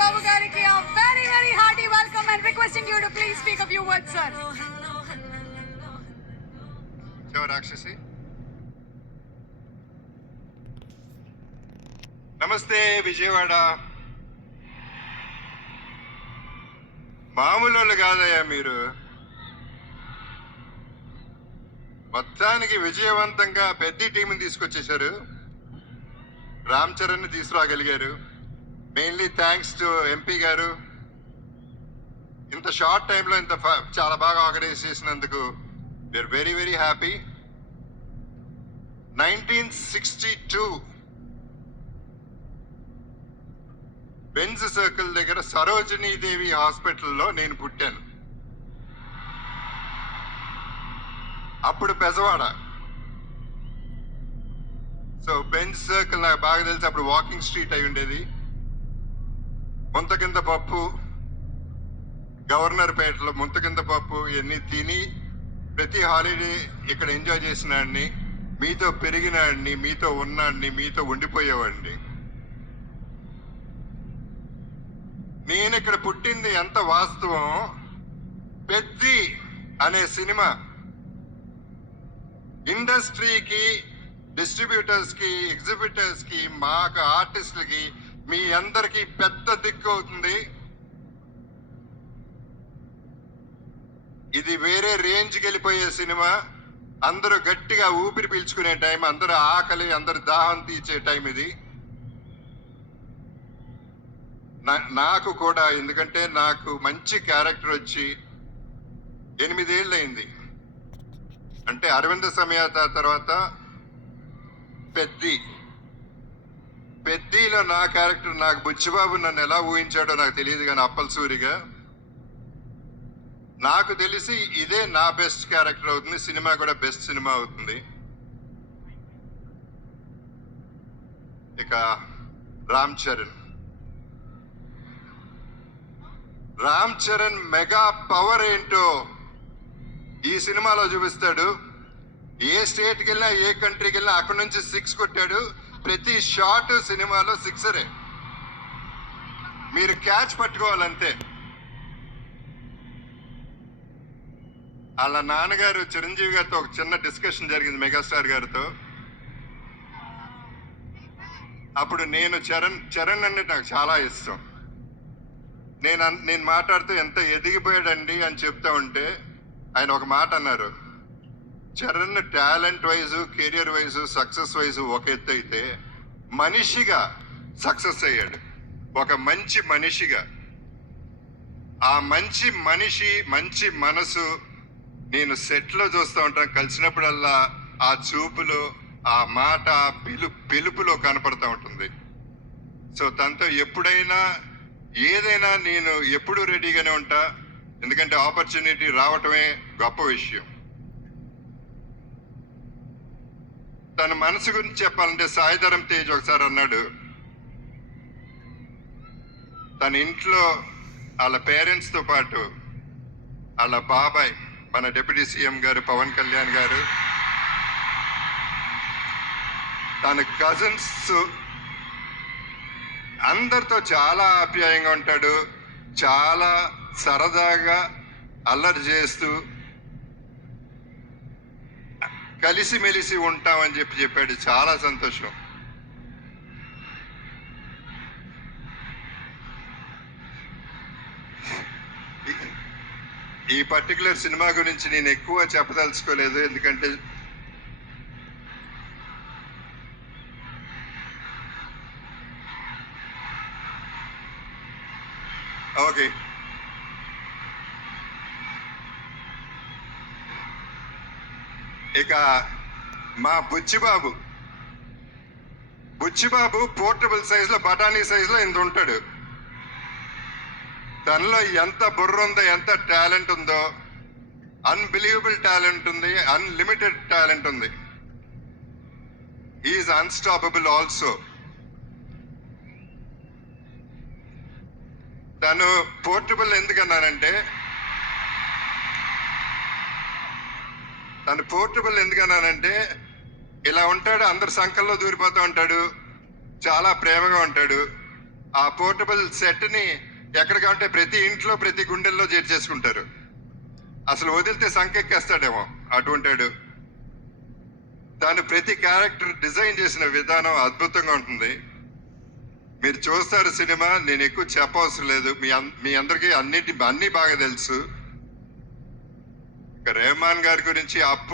Babu Gariki a very, very hearty welcome and requesting you to please speak a few words, sir. రాక్షసి నమస్తే విజయవాడ. మామూలు కాదయ్యా మీరు. మొత్తానికి విజయవంతంగా పెద్ద టీంని తీసుకొచ్చేశారు. రామ్ చరణ్ తీసుకురాగలిగారు. మెయిన్లీ థ్యాంక్స్ టు ఎంపీ గారు. ఇంత షార్ట్ టైంలో ఇంత చాలా బాగా ఆర్గనైజ్ చేసినందుకు we're very very happy. 1962 Benz circle దగ్గర సరోజినీదేవి హాస్పిటల్లో నేను పుట్టాను. అప్పుడు బెజవాడ. సో బెంజ్ సర్కిల్ నాకు బాగా తెలిసి అప్పుడు వాకింగ్ స్ట్రీట్ అయి ఉండేది. ముంత కింద పప్పు, గవర్నర్ పేటలో ముంత కింద పప్పు ఇవన్నీ తిని ప్రతి హాలిడే ఇక్కడ ఎంజాయ్ చేసినాడిని, మీతో పెరిగినాడిని, మీతో ఉన్నాడిని, మీతో ఉండిపోయేవాడిని. నేను ఇక్కడ పుట్టింది ఎంత వాస్తవం. పెద్ది అనే సినిమా ఇండస్ట్రీకి, డిస్ట్రిబ్యూటర్స్ కి, ఎగ్జిబిటర్స్ కి, మాకు ఆర్టిస్టులకి, మీ అందరికి పెద్ద దిక్కు అవుతుంది. ఇది వేరే రేంజ్కి వెళ్ళిపోయే సినిమా. అందరూ గట్టిగా ఊపిరి పీల్చుకునే టైం, అందరూ ఆకలి, అందరు దాహం తీర్చే టైం ఇది. నాకు కూడా, ఎందుకంటే నాకు మంచి క్యారెక్టర్ వచ్చి 8 ఏళ్ళు అయింది. అంటే అరవింద సమేత తర్వాత పెద్దిలో నా క్యారెక్టర్, నాకు బుచ్చిబాబు నన్ను ఎలా ఊహించాడో నాకు తెలియదు, కానీ అప్పల్సూరిగా నాకు తెలిసి ఇదే నా బెస్ట్ క్యారెక్టర్ అవుతుంది. సినిమా కూడా బెస్ట్ సినిమా అవుతుంది. ఇక రామ్ చరణ్ మెగా పవర్ ఏంటో ఈ సినిమాలో చూపిస్తాడు. ఏ స్టేట్కి వెళ్ళినా, ఏ కంట్రీకి వెళ్ళినా అక్కడి నుంచి 6 కొట్టాడు. ప్రతి షాట్ సినిమాలో 6రే. మీరు క్యాచ్ పట్టుకోవాలంతే. వాళ్ళ నాన్నగారు చిరంజీవి గారితో ఒక చిన్న డిస్కషన్ జరిగింది, మెగాస్టార్ గారితో. అప్పుడు నేను చరణ్ అంటే నాకు చాలా ఇష్టం. నేను మాట్లాడుతూ ఎంత ఎదిగిపోయాడండి అని చెప్తా ఉంటే ఆయన ఒక మాట అన్నారు. Charan talent wise, career wise, success wise ఒక ఎత్తు అయితే, మనిషిగా సక్సెస్ అయ్యాడు. ఒక మంచి మనిషిగా. ఆ మంచి మనిషి, మంచి మనసు నేను సెట్లో చూస్తూ ఉంటాను. కలిసినప్పుడల్లా ఆ చూపులో, ఆ మాట, ఆ పిలుపులో కనపడుతూ ఉంటుంది. సో తనతో ఎప్పుడైనా ఏదైనా నేను ఎప్పుడూ రెడీగానే ఉంటా. ఎందుకంటే ఆపర్చునిటీ రావటమే గొప్ప విషయం. తన మనసు గురించి చెప్పాలంటే సాయిధరం తేజ్ ఒకసారి అన్నాడు, తన ఇంట్లో వాళ్ళ పేరెంట్స్తో పాటు వాళ్ళ బాబాయ్, మన డిప్యూటీ సీఎం గారు పవన్ కళ్యాణ్ గారు, తన కజిన్స్ అందరితో చాలా ఆప్యాయంగా ఉంటాడు. చాలా సరదాగా అల్లరి చేస్తూ కలిసిమెలిసి ఉంటామని చెప్పాడు. చాలా సంతోషం. ఈ పర్టికులర్ సినిమా గురించి నేను ఎక్కువ చెప్పదలుచుకోలేదు, ఎందుకంటే ఓకే, ఇక మా బుచ్చిబాబు పోర్టబుల్ సైజులో, బఠానీ సైజులో ఇంత ఉంటాడు. తనలో ఎంత బుర్ర ఉందో, ఎంత టాలెంట్ ఉందో, అన్బిలీవబుల్ టాలెంట్ ఉంది, అన్లిమిటెడ్ టాలెంట్ ఉంది. Is unstoppable also. తను పోర్టబుల్ ఎందుకన్నానంటే, ఇలా ఉంటాడు, అందరు సంకల్లో దూరిపోతూ ఉంటాడు, చాలా ప్రేమగా ఉంటాడు. ఆ పోర్టబుల్ సెట్ని ఎక్కడ కావాలంటే ప్రతి ఇంట్లో ప్రతి గుండెల్లో చేర్చేసుకుంటారు. అసలు వదిలితే సంకెక్కేస్తాడేమో అటువంటాడు. దాని ప్రతి క్యారెక్టర్ డిజైన్ చేసిన విధానం అద్భుతంగా ఉంటుంది. మీరు చూస్తారు సినిమా, నేను ఎక్కువ చెప్పవసరం లేదు. మీ అందరికీ అన్ని బాగా తెలుసు. రెహమాన్ గారి గురించి అప్పుడు